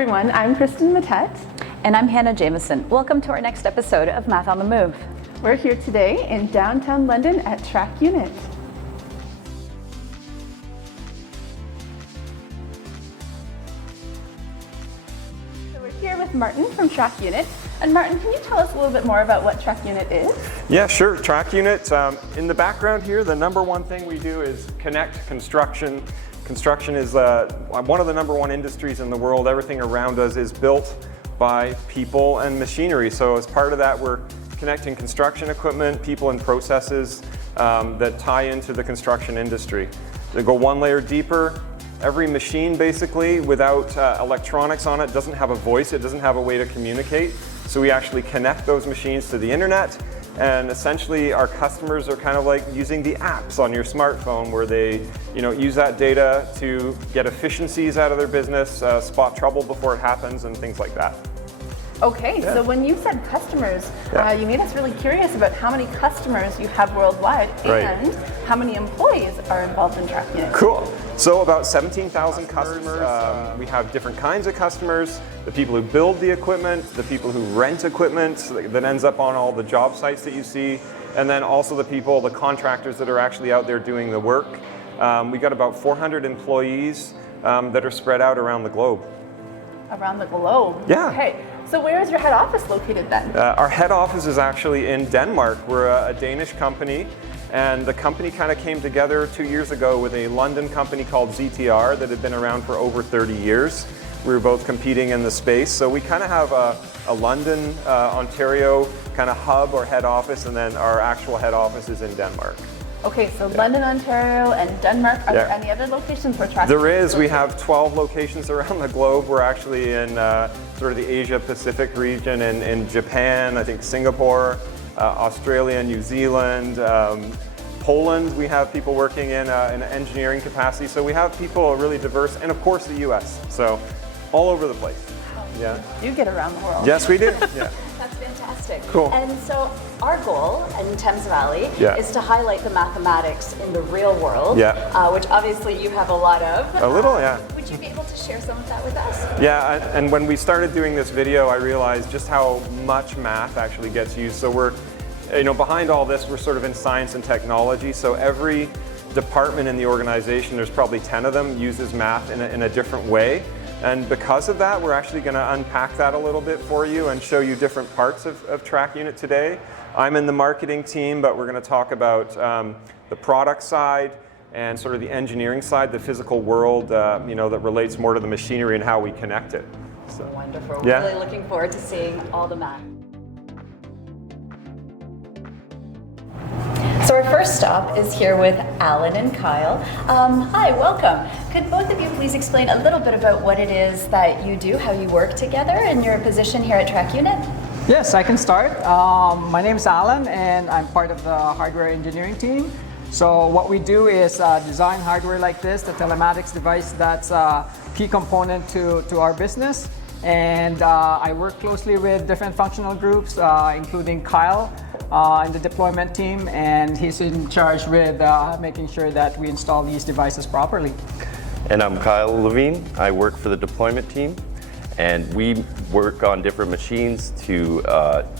everyone, I'm Kristen Mattet. And I'm Hannah Jameson. Welcome to our next episode of Math on the Move. We're here today in downtown London at Trackunit. So we're here with Martin from Trackunit. And Martin, can you tell us a little bit more about what Trackunit is? Yeah, sure. Trackunit. In the background here, the number one thing we do is connect construction. Construction is one of the number one industries in the world. Everything around us is built by people and machinery. So as part of that, we're connecting construction equipment, people and processes that tie into the construction industry. They go one layer deeper. Every machine basically without electronics on it doesn't have a voice, it doesn't have a way to communicate. So we actually connect those machines to the internet, and essentially our customers are kind of like using the apps on your smartphone where they use that data to get efficiencies out of their business, spot trouble before it happens and things like that. Okay, so when you said customers, you made us really curious about how many customers you have worldwide and how many employees are involved in Trackunit. Cool. So about 17,000 customers. We have different kinds of customers, the people who build the equipment, the people who rent equipment that ends up on all the job sites that you see, and then also the people, the contractors that are actually out there doing the work. We got about 400 employees that are spread out around the globe. Around the globe? Yeah. Okay. So where is your head office located then? Our head office is actually in Denmark. We're a Danish company, and the company kind of came together 2 years ago with a London company called ZTR that had been around for over 30 years. We were both competing in the space, so we kind of have a London, Ontario kind of hub or head office, and then our actual head office is in Denmark. Okay, so London, Ontario, and Denmark. Are there any other locations where Trackunit? There is. We have 12 locations around the globe. We're actually in sort of the Asia-Pacific region, in Japan, I think Singapore, Australia, New Zealand, Poland. We have people working in an engineering capacity. So we have people really diverse, and of course the U.S. So all over the place. Yeah. You get around the world. Yes, we do. Yeah. That's fantastic. Cool. And so our goal in Thames Valley is to highlight the mathematics in the real world, which obviously you have a lot of. A little, yeah. Would you be able to share some of that with us? Yeah, and when we started doing this video, I realized just how much math actually gets used. So we're, behind all this, we're sort of in science and technology. So every department in the organization, there's probably 10 of them, uses math in a different way. And because of that, we're actually going to unpack that a little bit for you and show you different parts of Trackunit today. I'm in the marketing team, but we're going to talk about the product side and sort of the engineering side, the physical world, that relates more to the machinery and how we connect it. So, wonderful. We're really looking forward to seeing all the math. So our first stop is here with Alan and Kyle. Hi, welcome. Could both of you please explain a little bit about what it is that you do, how you work together, and your position here at Trackunit? Yes, I can start. My name is Alan, and I'm part of the hardware engineering team. So what we do is design hardware like this, the telematics device that's a key component to our business. And I work closely with different functional groups, including Kyle in the deployment team, and he's in charge with making sure that we install these devices properly. And I'm Kyle Levine. I work for the deployment team, and we work on different machines to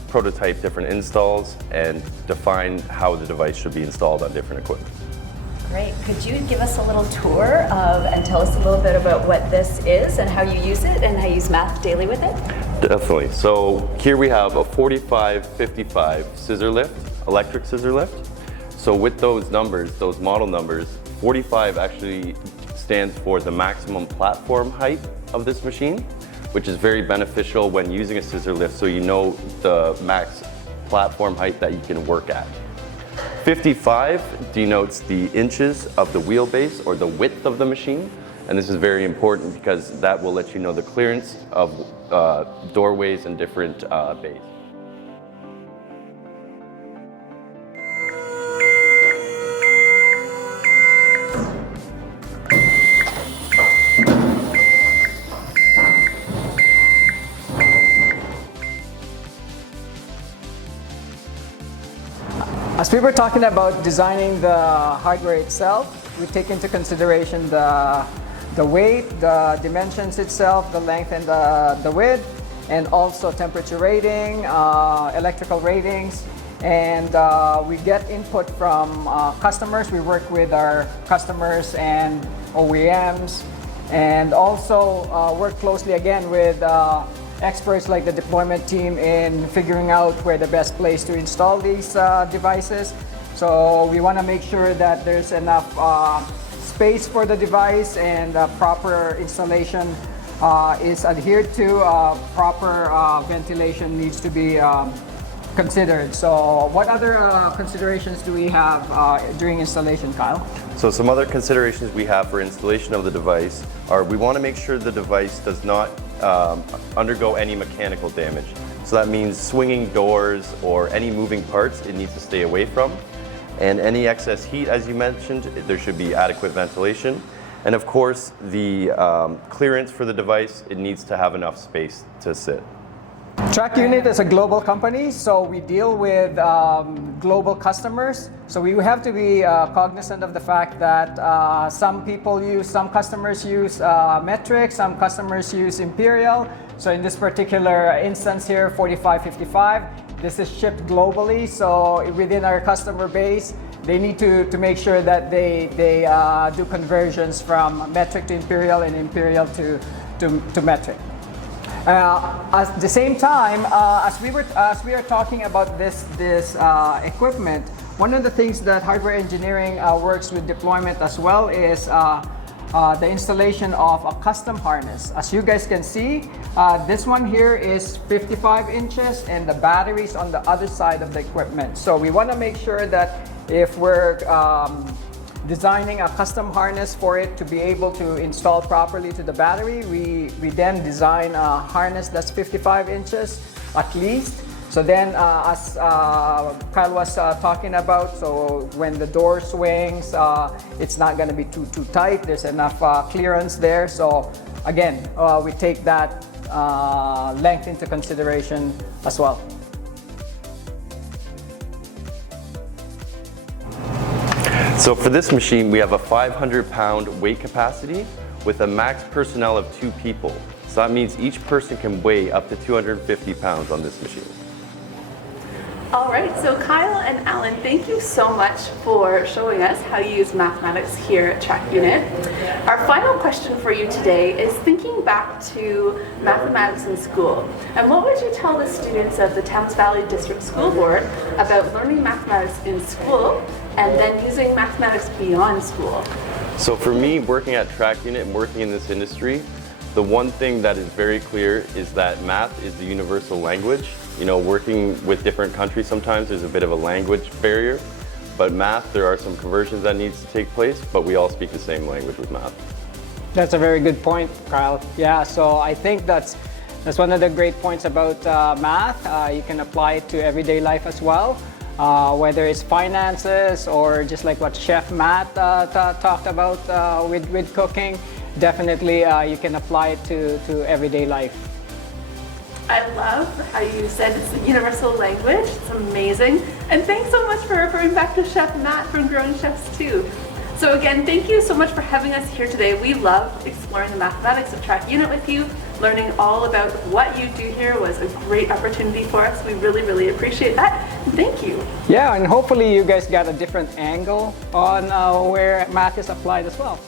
prototype different installs and define how the device should be installed on different equipment. Great. Could you give us a little tour and tell us a little bit about what this is and how you use it and how you use math daily with it? Definitely. So here we have a 4555 scissor lift, electric scissor lift. So with those numbers, those model numbers, 45 actually stands for the maximum platform height of this machine, which is very beneficial when using a scissor lift, so you know the max platform height that you can work at. 55 denotes the inches of the wheelbase or the width of the machine, and this is very important because that will let you know the clearance of doorways and different bays. As we were talking about designing the hardware itself, we take into consideration the the weight, the dimensions itself, the length and the width, and also temperature rating, electrical ratings. And we get input from customers. We work with our customers and OEMs, and also work closely again with experts like the deployment team in figuring out where the best place to install these devices. So we want to make sure that there's enough space for the device and proper installation is adhered to, proper ventilation needs to be considered. So what other considerations do we have during installation, Kyle? So some other considerations we have for installation of the device are we want to make sure the device does not undergo any mechanical damage. So that means swinging doors or any moving parts it needs to stay away from. And any excess heat, as you mentioned, there should be adequate ventilation. And of course, the clearance for the device, it needs to have enough space to sit. Trackunit is a global company, so we deal with global customers. So we have to be cognizant of the fact that some customers use metric, some customers use imperial. So in this particular instance here, 4555, this is shipped globally. So within our customer base, they need to make sure that they do conversions from metric to imperial and imperial to metric. At the same time, as we are talking about this equipment, one of the things that hardware engineering works with deployment as well is the installation of a custom harness. As you guys can see, this one here is 55 inches and the battery is on the other side of the equipment. So we want to make sure that if we're designing a custom harness for it to be able to install properly to the battery, we then design a harness that's 55 inches at least. So then as Kyle was talking about, so when the door swings, it's not going to be too tight. There's enough clearance there. So again, we take that length into consideration as well. So for this machine, we have a 500-pound weight capacity with a max personnel of 2 people. So that means each person can weigh up to 250 pounds on this machine. All right, so Kyle and Alan, thank you so much for showing us how you use mathematics here at Trackunit. Our final question for you today is thinking back to mathematics in school. And what would you tell the students of the Thames Valley District School Board about learning mathematics in school and then using mathematics beyond school? So for me, working at Trackunit and working in this industry, the one thing that is very clear is that math is the universal language. You know, working with different countries sometimes there's a bit of a language barrier, but math, there are some conversions that needs to take place, but we all speak the same language with math. That's a very good point, Kyle. Yeah, so I think that's one of the great points about math. You can apply it to everyday life as well, whether it's finances or just like what Chef Matt talked about with cooking. Definitely you can apply it to everyday life. I love how you said it's the universal language. It's amazing. And thanks so much for referring back to Chef Matt from Growing Chefs too. So again, thank you so much for having us here today. We love exploring the mathematics of Trackunit with you. Learning all about what you do here was a great opportunity for us. We really, really appreciate that. And thank you. Yeah, and hopefully you guys got a different angle on where math is applied as well.